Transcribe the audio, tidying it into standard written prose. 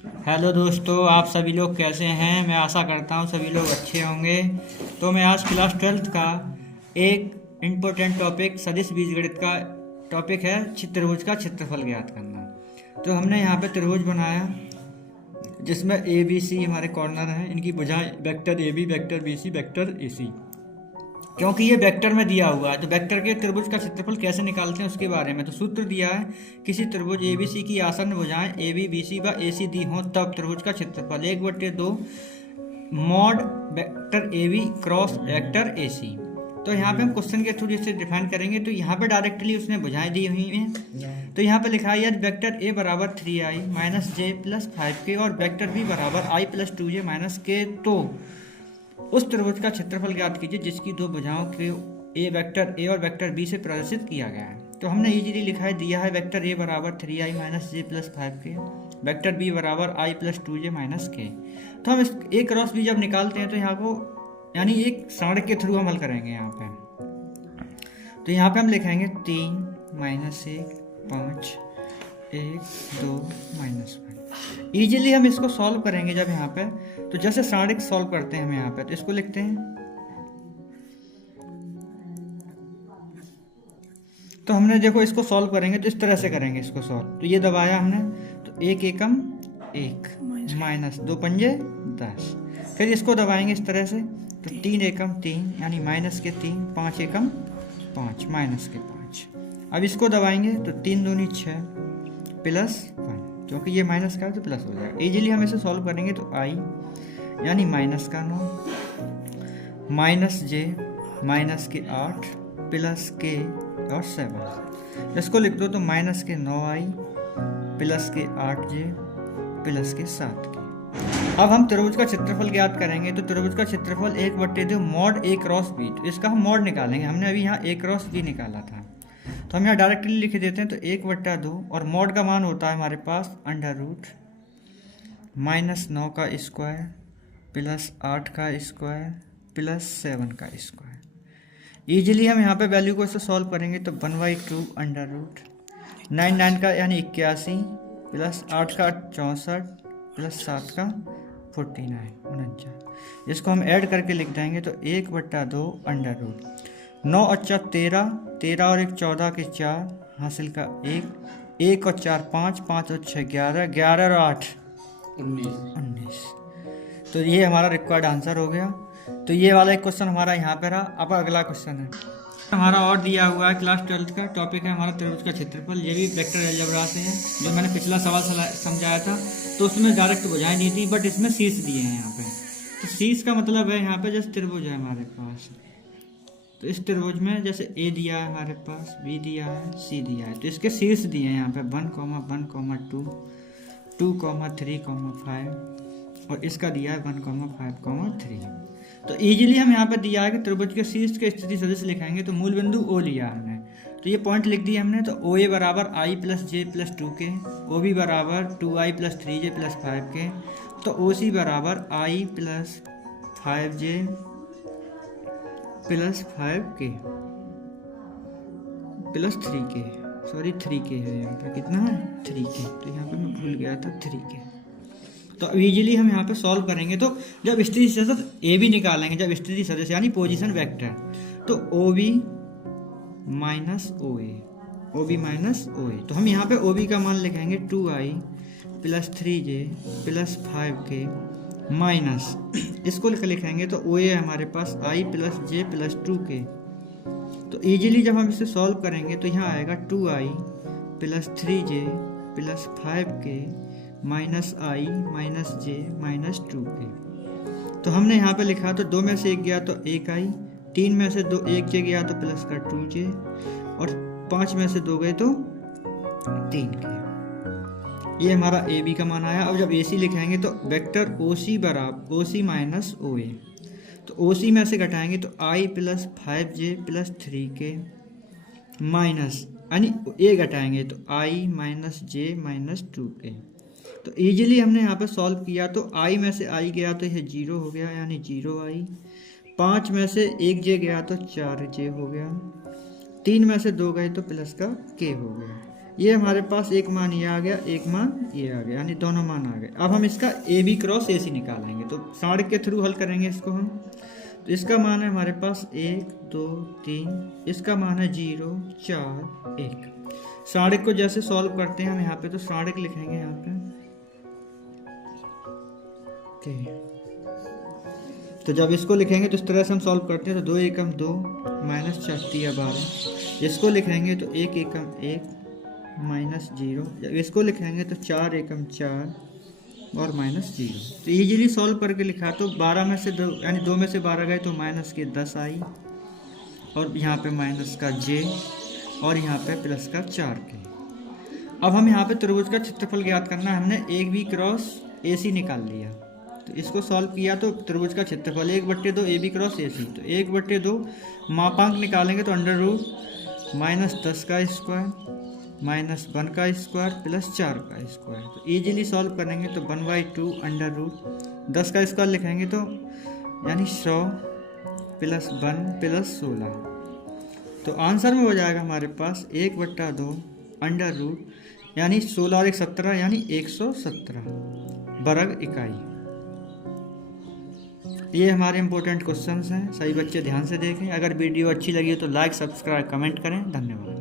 Hello दोस्तों, आप सभी लोग कैसे हैं। मैं आशा करता हूँ सभी लोग अच्छे होंगे। तो मैं आज क्लास 12th का एक इम्पोर्टेंट टॉपिक सदिश बीजगणित का टॉपिक है त्रिभुज का क्षेत्रफल ज्ञात करना। तो हमने यहाँ पे त्रिभुज बनाया जिसमें ए बी सी हमारे कॉर्नर हैं, इनकी भुजाएं vector a b, vector b c, vector a c. क्योंकि ये वेक्टर में दिया हुआ है तो वेक्टर के त्रिभुज का क्षेत्रफल कैसे निकालते हैं उसके बारे में। तो सूत्र दिया है, किसी त्रिभुज एबीसी की आसन्न भुजाएं ए बी बी सी व ए सी दी हों तब त्रिभुज का क्षेत्रफल 1/2 mod vector a b cross vector a c. तो यहाँ पे हम क्वेश्चन के थ्रू इसे डिफाइन करेंगे। तो यहाँ पे डायरेक्टली उसने भुजाएं दी हुई हैं। तो यहाँ पे लिखा है वेक्टर ए बराबर 3i माइनस जे प्लस 5k और वेक्टर बी बराबर i प्लस 2j माइनस के। तो उस त्रिभुज का क्षेत्रफल ज्ञात कीजिए जिसकी दो भुजाओं के ए वेक्टर ए और वेक्टर बी से प्रदर्शित किया गया है। तो हमने इजीली लिखा है, दिया है वेक्टर ए बराबर 3i माइनस जे प्लस 5k, वेक्टर बी बराबर i प्लस 2j माइनस के। तो हम इस ए क्रॉस बी जब निकालते हैं तो यहाँ को यानी एक सड़क के थ्रू हम हल करेंगे यहाँ पे। तो यहाँ पे हम लिखेंगे 3 माइनस 1 5 1 2 माइनस 5। ईजिली हम इसको सॉल्व करेंगे जब यहाँ पे। तो जैसे सारणिक सॉल्व करते हैं हम यहाँ पे, तो इसको लिखते हैं। तो हमने देखो इसको सॉल्व करेंगे तो इस तरह से करेंगे इसको सॉल्व। तो ये दबाया हमने, तो 1 एकम 1 माइनस 2 पंजे 10। फिर इसको दबाएंगे इस तरह से, तो 3 एकम 3 यानी माइनस के 3, 5 एकम 5 माइनस के 5। अब इसको दबाएंगे तो 3 दूनी 6 प्लस 1, क्योंकि ये माइनस का है तो प्लस हो जाएगा। इजीली हम इसे सॉल्व करेंगे तो i यानी माइनस का 9 माइनस जे माइनस के 8 प्लस के और 7। इसको लिख दो तो माइनस के 9i प्लस के 8j प्लस के 7k। अब हम त्रिभुज का क्षेत्रफल ज्ञात करेंगे। तो त्रिभुज का क्षेत्रफल 1/2 मॉड ए क्रॉस बी। तो इसका हम मॉड निकालेंगे। हमने अभी यहाँ ए क्रॉस बी निकाला था, तो हम यहाँ डायरेक्टली लिख देते हैं। तो 1/2 और मॉड का मान होता है हमारे पास अंडर रूट माइनस 9 का स्क्वायर प्लस 8 का स्क्वायर प्लस 7 का स्क्वायर। ईजिली हम यहाँ पे वैल्यू को इससे सॉल्व करेंगे तो 1/2 अंडर रूट 9 का यानी 81 प्लस 8 का 64 प्लस 7 का 49। इसको हम ऐड करके लिख देंगे तो 1/2 अंडर रूट 9 अच्छा 13 13 और 1 14 के 4 हासिल का 1 1 और 4 5 5 और 6 11 11 और 8 19। तो ये हमारा रिक्वायर्ड आंसर हो गया। तो ये वाला एक क्वेश्चन हमारा यहाँ पे रहा। अब अगला क्वेश्चन है हमारा और दिया हुआ है, क्लास 12th का टॉपिक है हमारा त्रिभुज का क्षेत्रफल। ये भी वेक्टर अलजेब्रा से है। जो मैंने पिछला सवाल समझाया था तो उसमें डायरेक्ट बुझाई नहीं थी, बट इसमें शीर्ष दिए हैं यहाँ पे। तो शीर्ष का मतलब है यहाँ पे जैसे त्रिभुज है हमारे पास, तो इस त्रिभुज में जैसे ए दिया है हमारे पास, बी दिया है, सी दिया है, तो इसके शीर्ष दिए हैं यहाँ पे 1, 1, 2, 2, 3, 5 और इसका दिया है 1, 5, 3। तो इजीली हम यहाँ पे दिया है कि त्रिभुज के शीर्ष के स्थिति सदिश लिखेंगे। तो मूल बिंदु ओ लिया हमने, तो ये पॉइंट लिख दिया हमने। तो ओ ए बराबर i प्लस जे प्लस 2k, ओ बी बराबर 2i plus 3j plus 5k, तो ओ सी बराबर i plus 5j plus 5k plus 3k, sorry 3k है यहाँ पे। कितना है 3k, तो यहाँ पे मैं भूल गया था 3k। तो इजीली हम यहाँ पे सॉल्व करेंगे। तो जब स्थिति सदिश ए बी निकालेंगे, जब स्थिति सदिश यानी पोजीशन वेक्टर, तो ओ बी माइनस ओ ए, ओ बी माइनस ओ ए। तो हम यहाँ पे ओ बी का मान लिखेंगे 2i plus 3j plus 5k minus, इसको लिखेंगे तो ओ ए हमारे पास i plus j plus 2k। तो इजीली जब हम इसे सॉल्व करेंगे तो यहाँ आएगा 2i plus 3j plus 5k minus i minus j minus 2k। तो हमने यहाँ पे लिखा तो 2 में से 1 गया तो 1i, 3 में से 1j गया तो प्लस का 2j और 5 में से 2 गए तो 3k। ये हमारा ए बी का मान आया। अब जब ए सी लिखेंगे तो वेक्टर ओ सी बराबर ओ सी माइनस ओ ए, तो ओ सी में से घटाएंगे तो i plus 5j plus 3k minus यानी ए घटाएंगे तो i minus j minus 2k। तो इजीली हमने यहाँ पे सॉल्व किया तो i में से i गया तो यह 0 हो गया यानी 0i, 5 में से 1j गया तो 4j हो गया, 3 में से 2 गए तो प्लस का k हो गया। ये हमारे पास एक मान ये आ गया, एक मान ये आ गया, यानी दोनों मान आ गए। अब हम इसका ए बी क्रॉस ए सी निकालेंगे, तो साड़ के थ्रू हल करेंगे इसको हम। तो इसका मान है हमारे पास 1 2 3, इसका मान है 0 4 1। साड़िक को जैसे सॉल्व करते हैं हम यहाँ पे, तो साड़िक लिखेंगे यहाँ पे तो जब इसको लिखेंगे तो इस तरह से हम सॉल्व करते हैं, तो 2 एकम 2 माइनस 4 तिया 12। इसको लिखेंगे तो 1 एकम 1 माइनस 0। जब इसको लिखेंगे तो 4 एकम 4 और माइनस 0। तो इजीली सॉल्व करके लिखा, तो 12 में से 2 यानी 2 में से 12 गए तो माइनस के 10 आई, और यहाँ पे माइनस का j, और यहाँ पे प्लस का 4 के। अब हम यहाँ पे त्रिभुज का क्षेत्रफल ज्ञात करना है। हमने एक बी क्रॉस ए सी निकाल लिया, तो इसको सॉल्व किया तो त्रिभुज का क्षेत्रफल 1/2 ए बी क्रॉस ए सी। तो 1/2 मापांक निकालेंगे तो अंडर रूट माइनस 10 का स्क्वायर माइनस 1 का स्क्वायर प्लस 4 का स्क्वायर। तो ईजिली सॉल्व करेंगे तो 1/2 अंडर रूट 10 का स्क्वायर लिखेंगे तो यानी 100 प्लस 1 प्लस 16। तो आंसर में हो जाएगा हमारे पास 1/2 अंडर रूट यानी 16 और 1 17 यानी 117 वर्ग इकाई। ये हमारे इंपॉर्टेंट क्वेश्चंस हैं, सभी बच्चे ध्यान से देखें। अगर वीडियो अच्छी लगी हो तो लाइक सब्सक्राइब कमेंट करें। धन्यवाद।